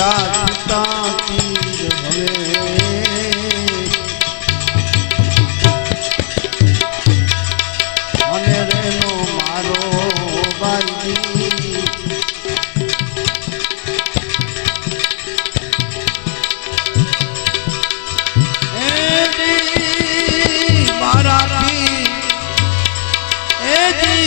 માતા પિતા પીર હવે મને રેનો મારો બાજી મારાથી એ જી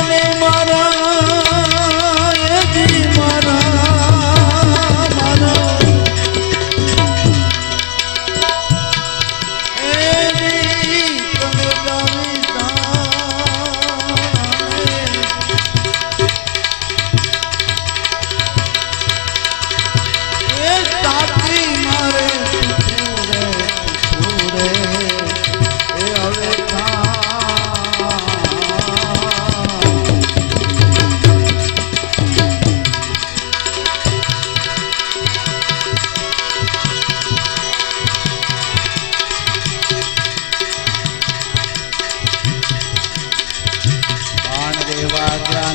মরণে মরণ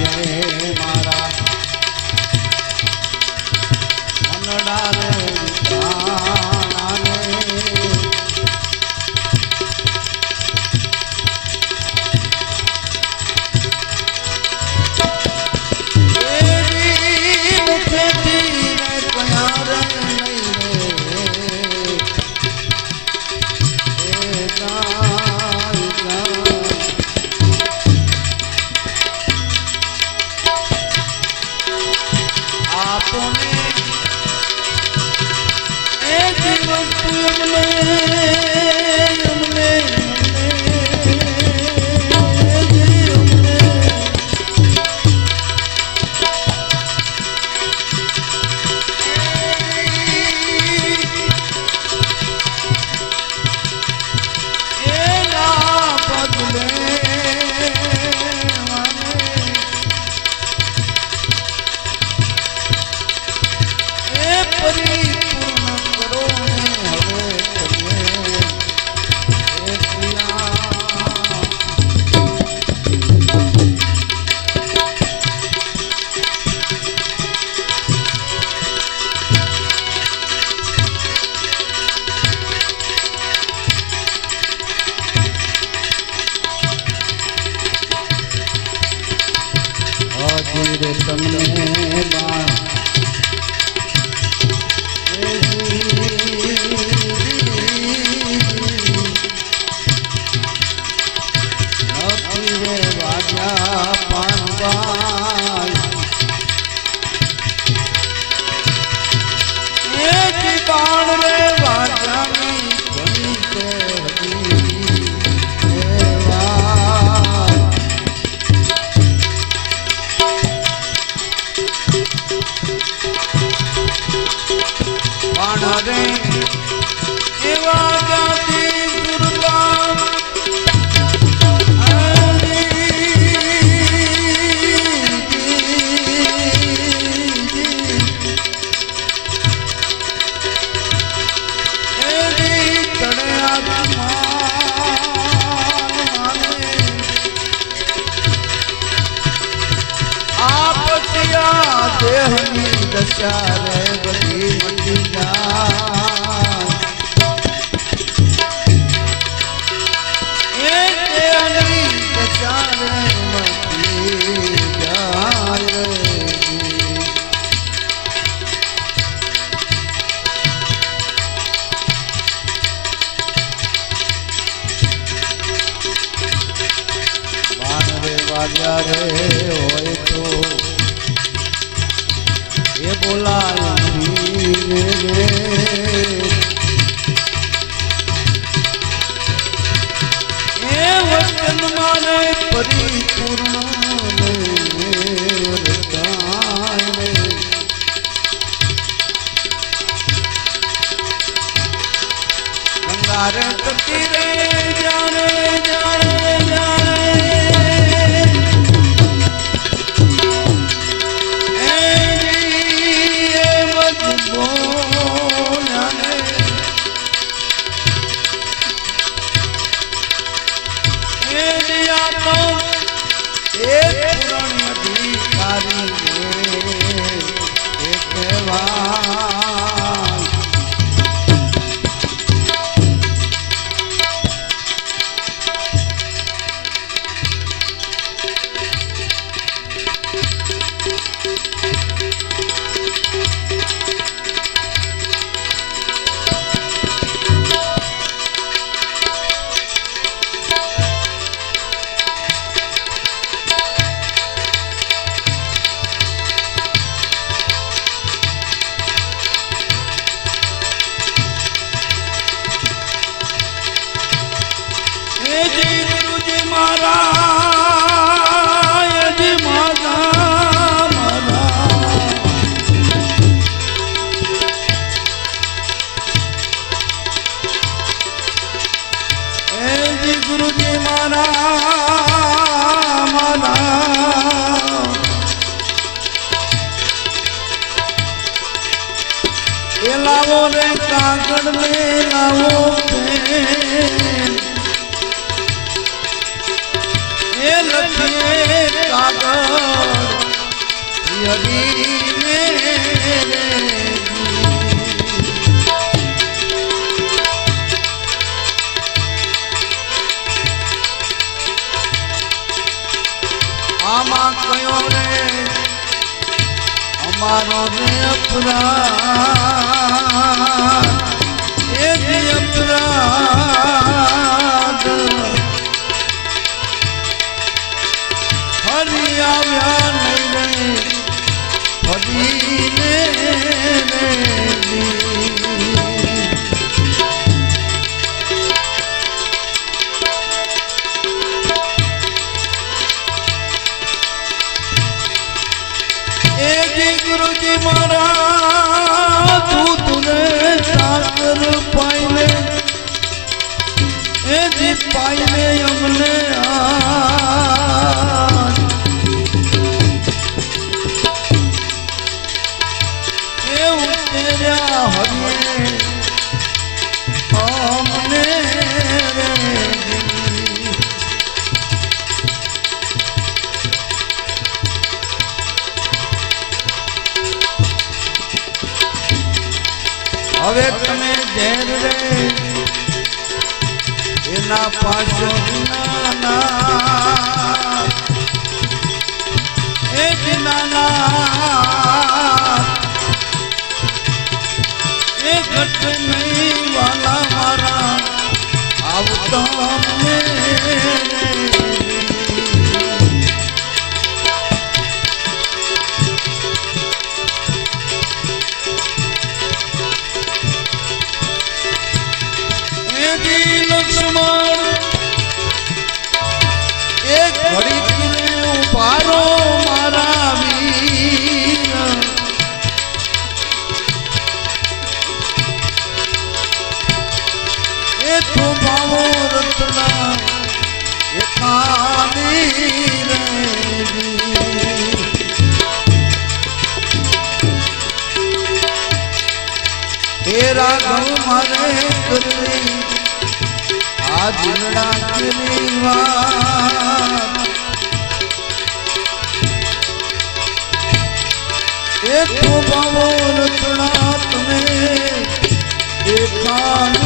જાણે নে દેહની દશા રે બધી મટી જા રે કાગળ ને લાવો પેન એ લખીએ કાગળ હરીને આમાં કયો રે અમારો રે અપરાધ હવે તમે ઝેર રે. એના પાછો એ નાના. એ ઘટ નહીં વાલા. એની લક્ષ્મણ. એક ઘડી ઉભારો મારા એ તો ભાવો રત્ના, એ કાલી રે તેરા ગૌ મારે કરવી આ જીવડા કેરી વાત તમે એ કાલી